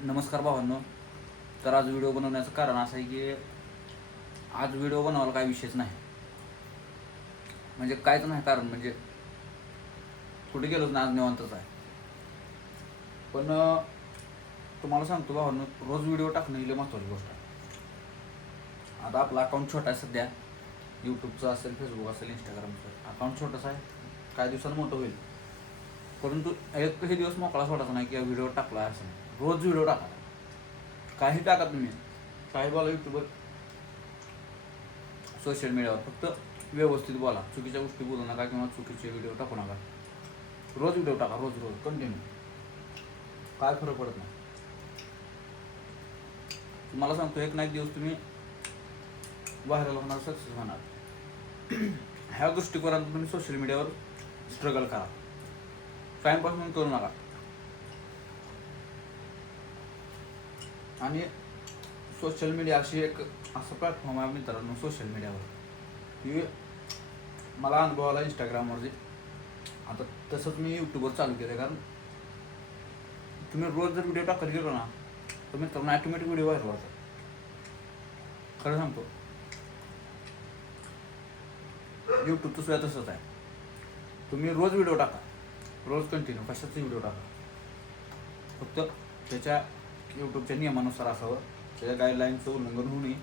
नमस्कार भावांनो. तर आज व्हिडिओ बनवण्याचं कारण असं आहे की आज व्हिडिओ बनवायला काही विषयच नाही, म्हणजे काहीच नाही कारण, म्हणजे कुठे गेलोच ना, आज निवांतच आहे. पण तुम्हाला सांगतो भावांनो, रोज व्हिडिओ टाकणं ही लई महत्त्वाची गोष्ट आहे. आता आपला अकाउंट छोटा आहे सध्या, यूट्यूबचं असेल, फेसबुक असेल, इंस्टाग्रामचं अकाउंट छोटंच आहे, काही दिवसांत मोठं होईल. परंतु एकही दिवस मोकळा सोडायचा नाही किंवा व्हिडिओ टाकला असं नाही. रोज व्हिडिओ टाका, काही टाका तुम्ही, काही बोला यूट्यूबवर, सोशल मीडियावर, फक्त व्यवस्थित बोला, चुकीच्या गोष्टी बोलू नका किंवा चुकीचे व्हिडिओ टाकू नका. रोज व्हिडिओ टाका, रोज रोज कंटिन्यू, काय फरक पडत नाही. तुम्हाला सांगतो, एक ना एक दिवस तुम्ही व्हायरल होणार, सक्सेस होणार. ह्या दृष्टिकोनातून तुम्ही सोशल मीडियावर स्ट्रगल करा, टाइमपास म्हणून करू नका. आणि सोशल मीडिया अशी एक असं प्लॅटफॉर्म आहे मित्रांनो, सोशल मीडियावर की मला अनुभव आला इंस्टाग्रामवरती. आता तसंच मी यूट्यूबवर चालू केलं, कारण तुम्ही रोज जर व्हिडिओ टाकत गेलो ना, तर मित्रांनो ॲटोमॅटिक व्हिडिओ व्हायरल होतात. खरं सांगतो, यूट्यूबचं सुद्धा तसंच आहे. तुम्ही रोज व्हिडिओ टाका, रोज कंटिन्यू कशाचे व्हिडिओ टाका, फक्त त्याच्या यूट्यूबच्या नियमानुसार असावं, त्याच्या गाईडलाईनचं उल्लंघन होऊ नये.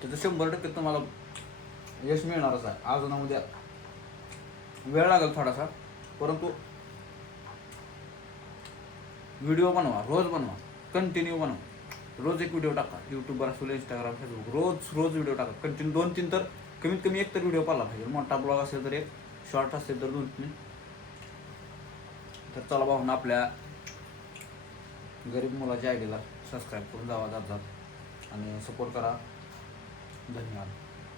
त्याचं 100% तुम्हाला यश मिळणारच आहे. आज ना उद्या वेळ लागेल थोडासा, परंतु व्हिडिओ बनवा, रोज बनवा, कंटिन्यू बनवा. रोज एक व्हिडिओ टाका, यूट्यूबवर असेल, इंस्टाग्राम, फेसबुक, रोज व्हिडिओ टाका कंटिन्यू. 2-3 तर कमीत कमी एक तर व्हिडिओ पाहिला पाहिजे. मोठा ब्लॉग असेल तर एक, शॉर्ट असेल तर 2-3. तर चला भाऊन, आपल्या गरीब मुलाच्या आयडीला सबस्क्राईब करून जावा, जात आणि सपोर्ट करा. धन्यवाद.